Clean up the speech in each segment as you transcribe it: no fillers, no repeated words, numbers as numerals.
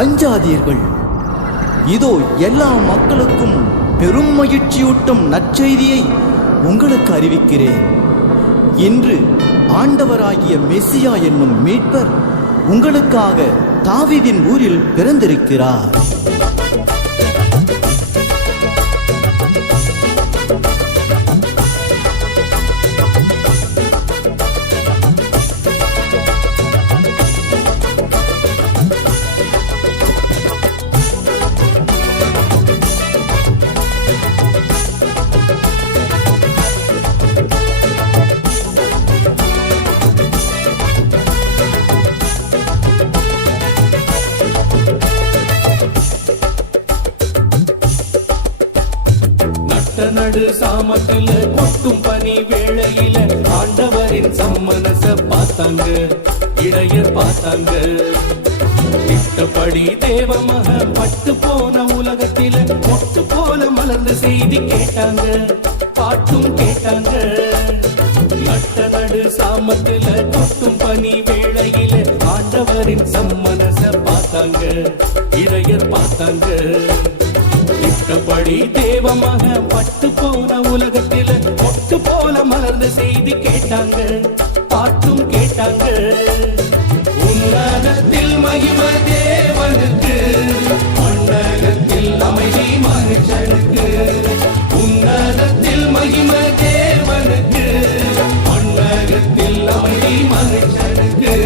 அஞ்சாதீர்கள். இதோ எல்லா மக்களுக்கும் பெரும் மகிழ்ச்சியூட்டும் நற்செய்தியை உங்களுக்கு அறிவிக்கிறேன். இன்று ஆண்டவராகிய மெசியா என்னும் மீட்பர் உங்களுக்காக தாவீதின் ஊரில் பிறந்திருக்கிறார். நடு சாமத்துல கொட்டும் பனி வேளையில ஆண்டவரின் சம்மனச பார்த்தாங்க, இளையர் பார்த்தாங்க. திட்டப்படி தேவமக பட்டு போன உலகத்தில மொட்டு போல மலர்ந்த செய்தி கேட்டாங்க, பாட்டும் கேட்டாங்க. நட்ட நடு சாமத்துல கொட்டும் பனி வேளையில ஆண்டவரின் சம்மனச பார்த்தாங்க, இளையர் பார்த்தாங்க. திட்டப்படி தேவமாக பட்டு போன உலகத்தில மொட்டு போல மலர்ந்த செய்தி கேட்டாங்க, பாட்டும் கேட்டாங்க. உன்னதத்தில் மகிமை தேவனுக்கு, மண்ணகத்தில் அமைதி மனுஷனுக்கு. உன்னதத்தில் மகிமை தேவனுக்கு, மண்ணகத்தில் அமைதி மனுஷனுக்கு.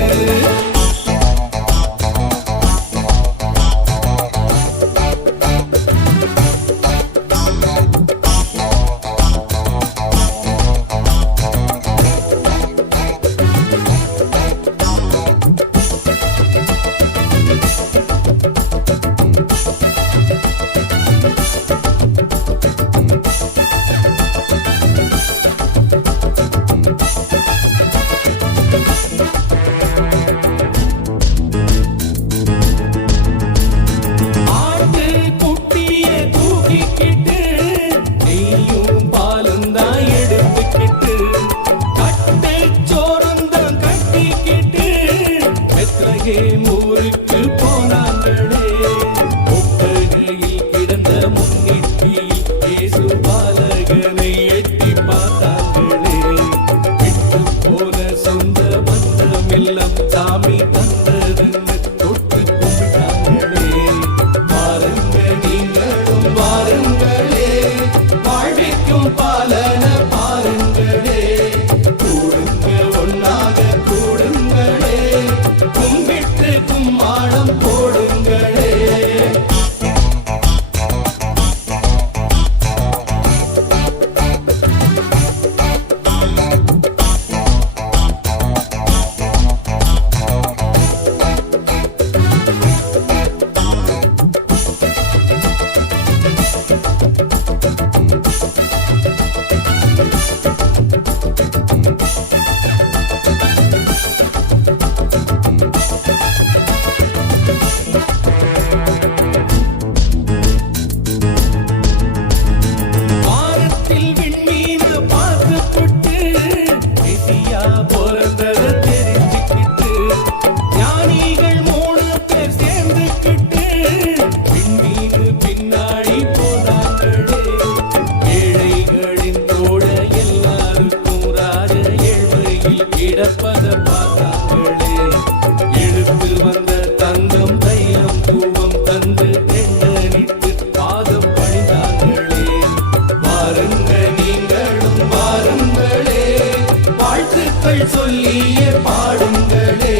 ஊருக்கு போனாங்களே, ஒட்டகையில் கிடந்த முன்னிட்டில் இயேசு பாலகனை எட்டி பார்த்தாங்களே. விட்டு போன சொந்த பந்தமெல்லாம் சாமி தந்ததுன்னு தொட்டு கும்பிட்டாங்களே. பாருங்க நீங்களும் வாருங்களே, வாழ்விக்கும் பாலன பாருங்களே. கூடுங்க ஒன்னாக கூடுங்களே, கும்பிட்டு கும்மாளம் போடுங்களே. சொல்லியே பாடுங்களே,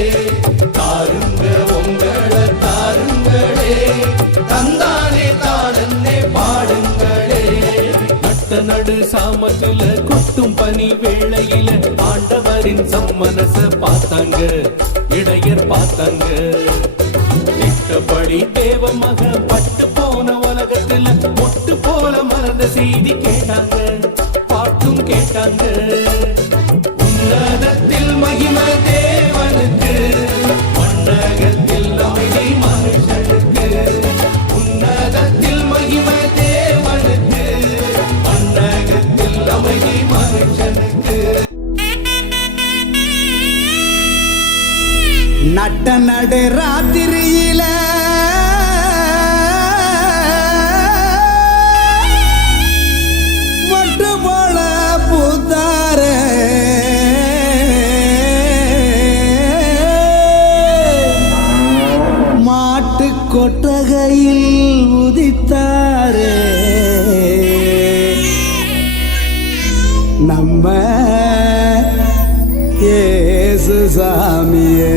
தாருங்க உங்களை தாருங்களே, தந்தானே தானே பாடுங்களே. நட்ட நடு சாமத்துல கொட்டும் பனி வேளையில ஆண்டவரின் சம்மனச பார்த்தாங்க, இளையர் பார்த்தாங்க. திட்டப்படி தேவமக பட்டு போன உலகத்துல மொட்டு போல மறந்த செய்தி கேட்டாங்க, பாட்டும் கேட்டாங்க. உன்னதத்தில் மகிமை தேவனுக்கு, மண்ணகத்தில் அமைதி மனுஷனுக்கு. உன்னதத்தில் மகிமை தேவனுக்கு, மண்ணகத்தில் அமைதி மனுஷனுக்கு. நட்ட நடு ராத்திரியில கொட்டகையில் உதித்தாரே நம்ம இயேசு சாமியே.